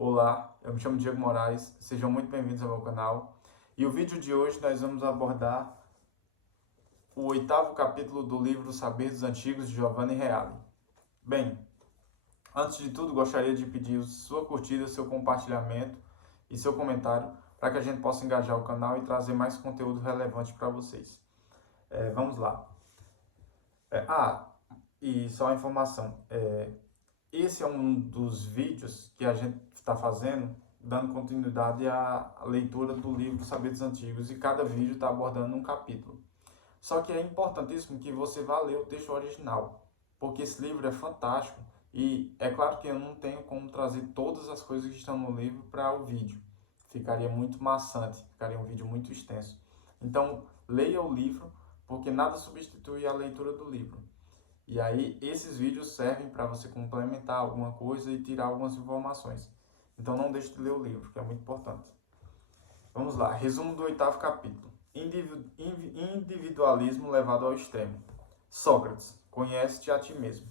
Olá, eu me chamo Diego Moraes, sejam muito bem-vindos ao meu canal. E o vídeo de hoje nós vamos abordar o 8º capítulo do livro Saber dos Antigos de Giovanni Reale. Bem, antes de tudo gostaria de pedir sua curtida, seu compartilhamento e seu comentário para que a gente possa engajar o canal e trazer mais conteúdo relevante para vocês. Vamos lá. E só uma informação, esse é um dos vídeos que a gente está fazendo, dando continuidade à leitura do livro Saber dos Antigos, e cada vídeo está abordando um capítulo. Só que é importantíssimo que você vá ler o texto original, porque esse livro é fantástico e é claro que eu não tenho como trazer todas as coisas que estão no livro para o vídeo. Ficaria muito maçante, ficaria um vídeo muito extenso. Então, leia o livro, porque nada substitui a leitura do livro. E aí, esses vídeos servem para você complementar alguma coisa e tirar algumas informações. Então, não deixe de ler o livro, que é muito importante. Vamos lá, resumo do 8º capítulo. Individualismo levado ao extremo. Sócrates, conhece-te a ti mesmo.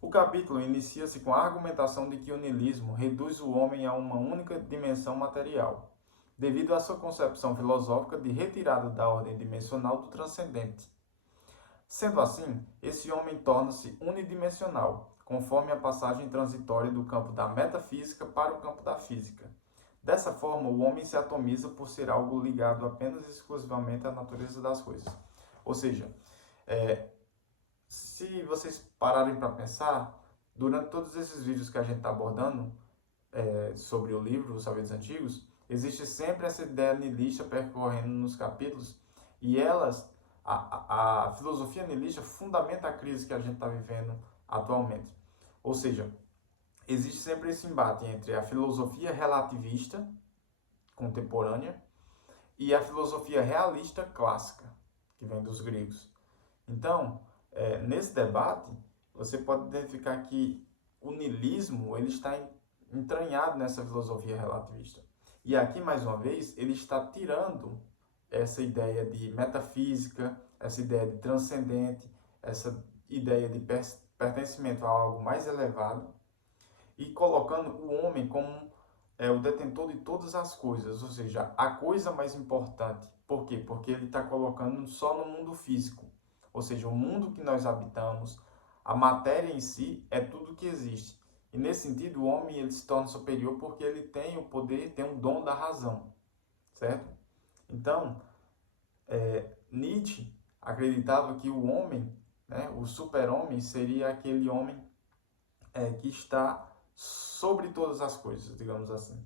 O capítulo inicia-se com a argumentação de que o niilismo reduz o homem a uma única dimensão material, devido à sua concepção filosófica de retirada da ordem dimensional do transcendente. Sendo assim, esse homem torna-se unidimensional, conforme a passagem transitória do campo da metafísica para o campo da física. Dessa forma, o homem se atomiza por ser algo ligado apenas e exclusivamente à natureza das coisas. Ou seja, se vocês pararem para pensar, durante todos esses vídeos que a gente está abordando sobre o livro, Os Saberes Antigos, existe sempre essa ideia niilista percorrendo nos capítulos, e a filosofia niilista fundamenta a crise que a gente está vivendo atualmente. Ou seja, existe sempre esse embate entre a filosofia relativista contemporânea e a filosofia realista clássica, que vem dos gregos. Então, nesse debate, você pode identificar que o niilismo ele está entranhado nessa filosofia relativista. E aqui, mais uma vez, ele está tirando essa ideia de metafísica, essa ideia de transcendente, essa ideia de pertencimento a algo mais elevado e colocando o homem como o detentor de todas as coisas, ou seja, a coisa mais importante. Por quê? Porque ele está colocando só no mundo físico, ou seja, o mundo que nós habitamos, a matéria em si é tudo que existe. E nesse sentido, o homem ele se torna superior porque ele tem o poder, tem o dom da razão, certo? Então, Nietzsche acreditava que o homem, né, o super-homem, seria aquele homem que está sobre todas as coisas, digamos assim.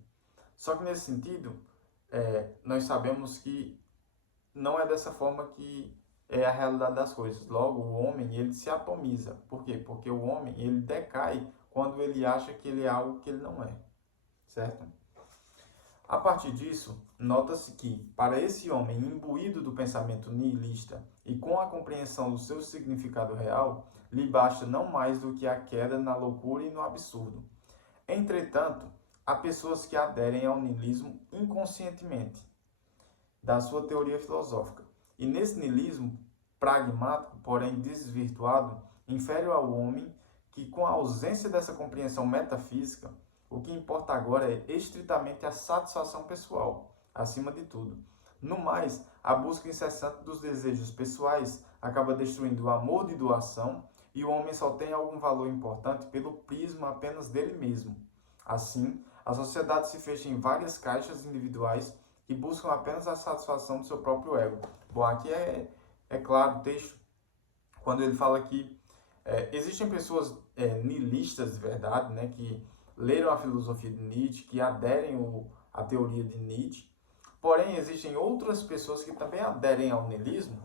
Só que nesse sentido, nós sabemos que não é dessa forma que é a realidade das coisas. Logo, o homem ele se atomiza. Por quê? Porque o homem ele decai quando ele acha que ele é algo que ele não é, certo? A partir disso, nota-se que, para esse homem imbuído do pensamento nihilista e com a compreensão do seu significado real, lhe basta não mais do que a queda na loucura e no absurdo. Entretanto, há pessoas que aderem ao niilismo inconscientemente da sua teoria filosófica. E nesse niilismo pragmático, porém desvirtuado, infere ao homem que, com a ausência dessa compreensão metafísica, o que importa agora é estritamente a satisfação pessoal, acima de tudo. No mais, a busca incessante dos desejos pessoais acaba destruindo o amor de doação e o homem só tem algum valor importante pelo prisma apenas dele mesmo. Assim, a sociedade se fecha em várias caixas individuais que buscam apenas a satisfação do seu próprio ego. Bom, aqui é claro o texto, quando ele fala que existem pessoas nihilistas de verdade, né, que leram a filosofia de Nietzsche, que aderem à teoria de Nietzsche. Porém, existem outras pessoas que também aderem ao niilismo,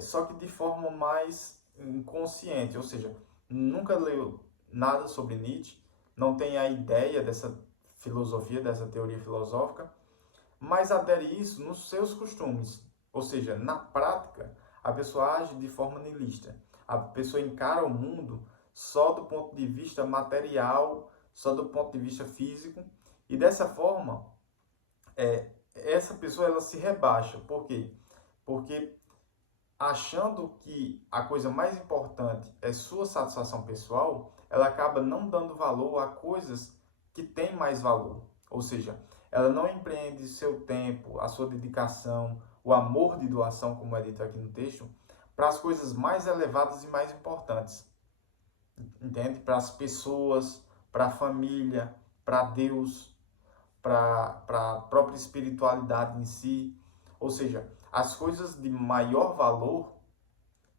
só que de forma mais inconsciente, ou seja, nunca leu nada sobre Nietzsche, não tem a ideia dessa filosofia, dessa teoria filosófica, mas adere isso nos seus costumes. Ou seja, na prática, a pessoa age de forma niilista. A pessoa encara o mundo só do ponto de vista material, só do ponto de vista físico, e dessa forma, essa pessoa ela se rebaixa. Por quê? Porque achando que a coisa mais importante é sua satisfação pessoal, ela acaba não dando valor a coisas que tem mais valor. Ou seja, ela não empreende seu tempo, a sua dedicação, o amor de doação, como é dito aqui no texto, para as coisas mais elevadas e mais importantes. Entende? Para as pessoas, para a família, para Deus, para a própria espiritualidade em si. Ou seja, as coisas de maior valor,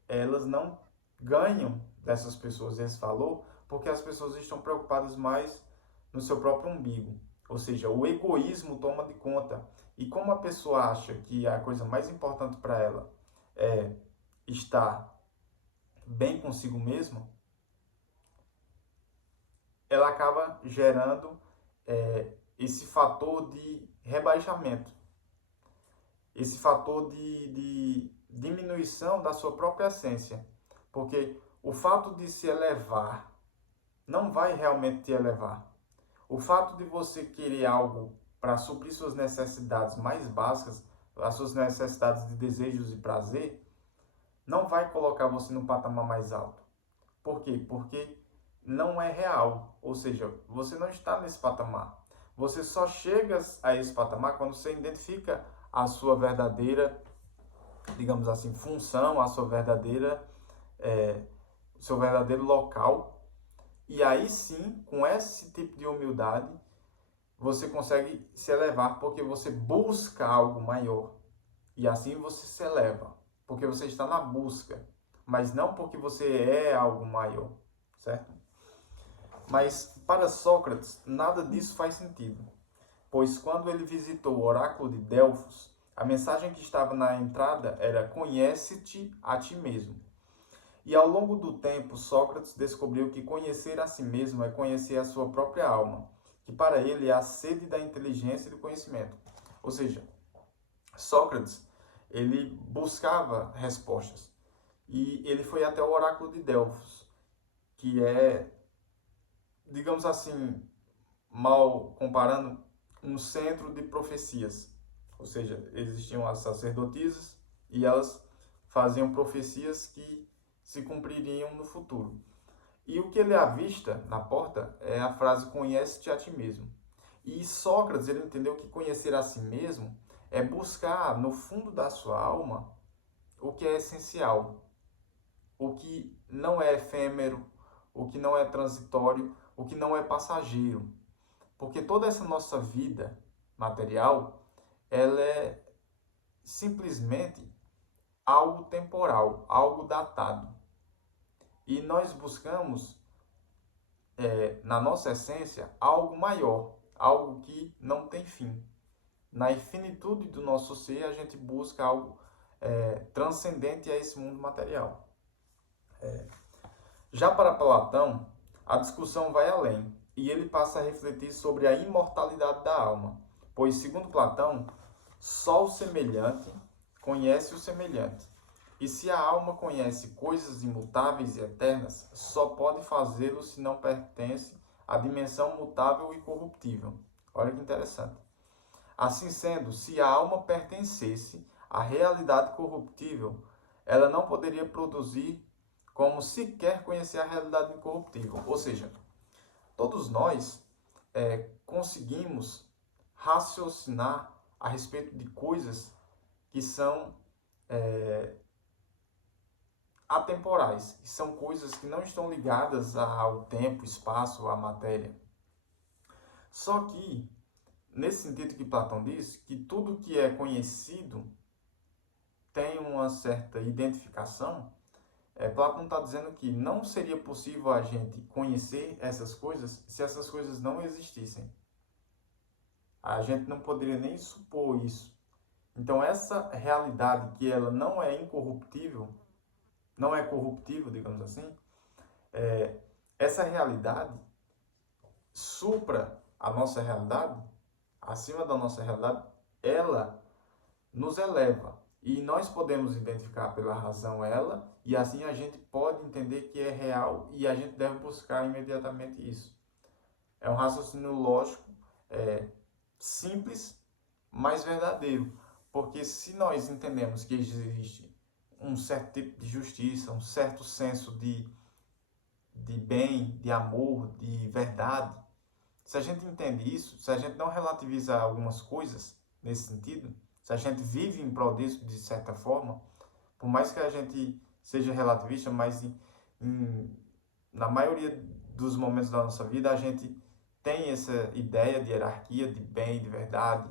elas não ganham dessas pessoas esse valor, porque as pessoas estão preocupadas mais no seu próprio umbigo. Ou seja, o egoísmo toma de conta. E como a pessoa acha que a coisa mais importante para ela é estar bem consigo mesma, ela acaba gerando esse fator de rebaixamento, esse fator de diminuição da sua própria essência. Porque o fato de se elevar não vai realmente te elevar. O fato de você querer algo para suprir suas necessidades mais básicas, as suas necessidades de desejos e prazer, não vai colocar você no patamar mais alto. Por quê? Porque não é real. Ou seja, você não está nesse patamar. Você só chega a esse patamar quando você identifica a sua verdadeira, digamos assim, função, a sua verdadeira, seu verdadeiro local. E aí sim, com esse tipo de humildade, você consegue se elevar porque você busca algo maior. E assim você se eleva, porque você está na busca, mas não porque você é algo maior, certo? Mas para Sócrates, nada disso faz sentido, pois quando ele visitou o oráculo de Delfos, a mensagem que estava na entrada era: conhece-te a ti mesmo. E ao longo do tempo, Sócrates descobriu que conhecer a si mesmo é conhecer a sua própria alma, que para ele é a sede da inteligência e do conhecimento. Ou seja, Sócrates, ele buscava respostas. E ele foi até o oráculo de Delfos, que é, digamos assim, mal comparando, um centro de profecias. Ou seja, existiam as sacerdotisas e elas faziam profecias que se cumpririam no futuro. E o que ele avista na porta é a frase: conhece-te a ti mesmo. E Sócrates, ele entendeu que conhecer a si mesmo é buscar no fundo da sua alma o que é essencial, o que não é efêmero, o que não é transitório, o que não é passageiro. Porque toda essa nossa vida material, ela é simplesmente algo temporal, algo datado. E nós buscamos, na nossa essência, algo maior, algo que não tem fim. Na infinitude do nosso ser, a gente busca algo transcendente a esse mundo material. Já para Platão, a discussão vai além, e ele passa a refletir sobre a imortalidade da alma, pois, segundo Platão, só o semelhante conhece o semelhante. E se a alma conhece coisas imutáveis e eternas, só pode fazê-lo se não pertence à dimensão mutável e corruptível. Olha que interessante. Assim sendo, se a alma pertencesse à realidade corruptível, ela não poderia produzir como sequer conhecer a realidade incorruptível. Ou seja, todos nós conseguimos raciocinar a respeito de coisas que são atemporais, que são coisas que não estão ligadas ao tempo, espaço, à matéria. Só que, nesse sentido que Platão diz, que tudo que é conhecido tem uma certa identificação, Platão está dizendo que não seria possível a gente conhecer essas coisas se essas coisas não existissem. A gente não poderia nem supor isso. Então, essa realidade que ela não é incorruptível, não é corruptível, digamos assim, essa realidade supra a nossa realidade, acima da nossa realidade, ela nos eleva. E nós podemos identificar pela razão ela, e assim a gente pode entender que é real e a gente deve buscar imediatamente isso. É um raciocínio lógico, simples, mas verdadeiro. Porque se nós entendemos que existe um certo tipo de justiça, um certo senso de bem, de amor, de verdade, Se a gente entende isso, se a gente não relativiza algumas coisas nesse sentido, se a gente vive em prol disso de certa forma, por mais que a gente seja relativista, mas na maioria dos momentos da nossa vida a gente tem essa ideia de hierarquia, de bem, de verdade,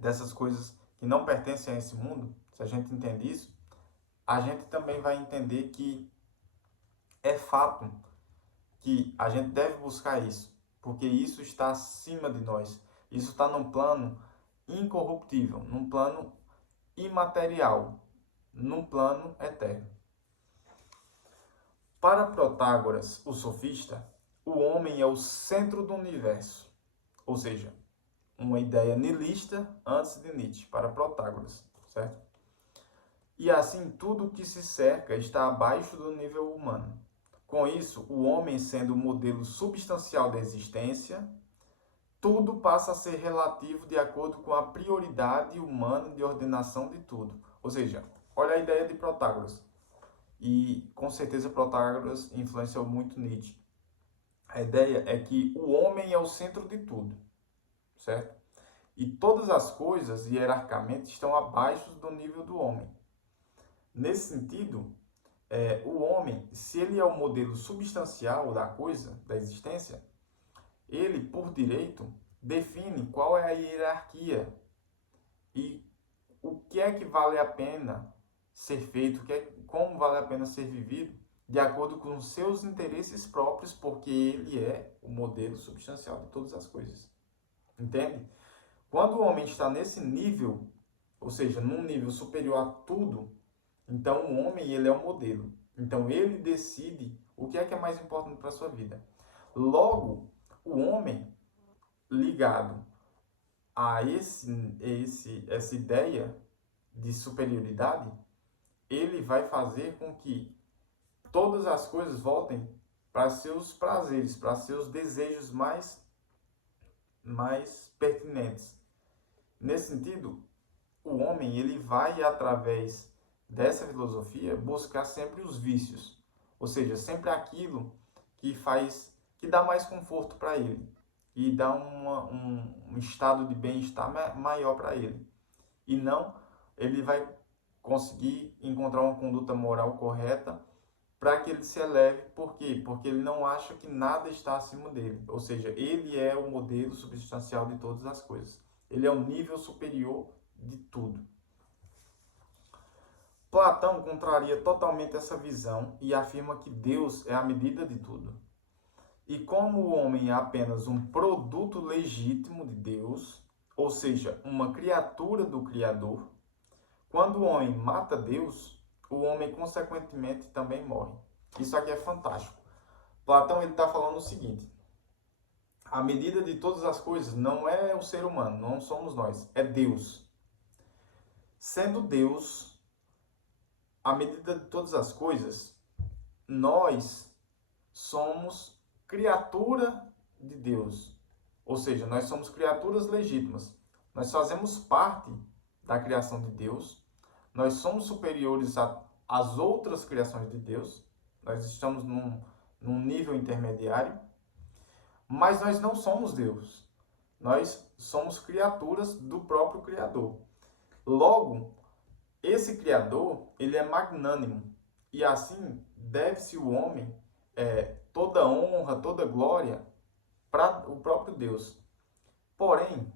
dessas coisas que não pertencem a esse mundo. Se a gente entende isso, a gente também vai entender que é fato que a gente deve buscar isso, porque isso está acima de nós. Isso está num plano incorruptível, num plano imaterial, num plano eterno. Para Protágoras, o sofista, o homem é o centro do universo, ou seja, uma ideia nihilista antes de Nietzsche, para Protágoras, certo? E assim, tudo que se cerca está abaixo do nível humano. Com isso, o homem sendo o modelo substancial da existência, tudo passa a ser relativo de acordo com a prioridade humana de ordenação de tudo. Ou seja, olha a ideia de Protágoras. E com certeza Protágoras influenciou muito Nietzsche. A ideia é que o homem é o centro de tudo, certo? E todas as coisas, hierarquicamente, estão abaixo do nível do homem. Nesse sentido, o homem, se ele é o modelo substancial da coisa, da existência, ele, por direito, define qual é a hierarquia e o que é que vale a pena ser feito, como vale a pena ser vivido, de acordo com os seus interesses próprios, porque ele é o modelo substancial de todas as coisas. Entende? Quando o homem está nesse nível, ou seja, num nível superior a tudo, então o homem ele é o modelo. Então ele decide o que é mais importante para a sua vida. Logo, o homem ligado a essa ideia de superioridade, ele vai fazer com que todas as coisas voltem para seus prazeres, para seus desejos mais pertinentes. Nesse sentido, o homem ele vai, através dessa filosofia, buscar sempre os vícios, ou seja, sempre aquilo que dá mais conforto para ele e dá um estado de bem-estar maior para ele. E não, ele vai conseguir encontrar uma conduta moral correta para que ele se eleve. Por quê? Porque ele não acha que nada está acima dele. Ou seja, ele é o modelo substancial de todas as coisas. Ele é o nível superior de tudo. Platão contraria totalmente essa visão e afirma que Deus é a medida de tudo. E como o homem é apenas um produto legítimo de Deus, ou seja, uma criatura do Criador, quando o homem mata Deus, o homem consequentemente também morre. Isso aqui é fantástico. Platão está falando o seguinte: a medida de todas as coisas não é o ser humano, não somos nós, é Deus. Sendo Deus a medida de todas as coisas, nós somos criatura de Deus. Ou seja, nós somos criaturas legítimas. Nós fazemos parte da criação de Deus. Nós somos superiores às outras criações de Deus. Nós estamos num nível intermediário. Mas nós não somos Deus. Nós somos criaturas do próprio Criador. Logo, esse Criador, ele é magnânimo. E assim, deve-se o homem toda honra, toda glória para o próprio Deus. Porém,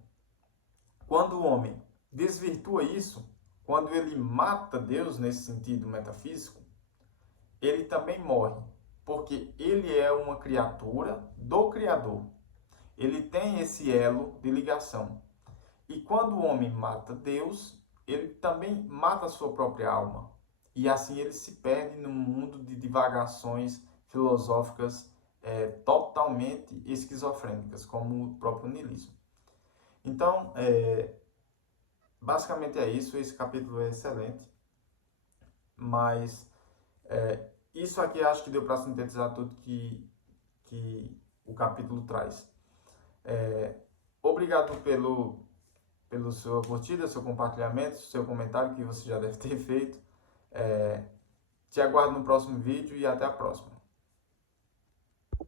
quando o homem desvirtua isso, quando ele mata Deus nesse sentido metafísico, ele também morre, porque ele é uma criatura do Criador. Ele tem esse elo de ligação. E quando o homem mata Deus, ele também mata a sua própria alma. E assim ele se perde num mundo de divagações filosóficas totalmente esquizofrênicas, como o próprio niilismo. Então, basicamente é isso. Esse capítulo é excelente, mas isso aqui acho que deu para sintetizar tudo que o capítulo traz. Obrigado pelo sua curtida, seu compartilhamento, seu comentário que você já deve ter feito. Te aguardo no próximo vídeo e até a próxima.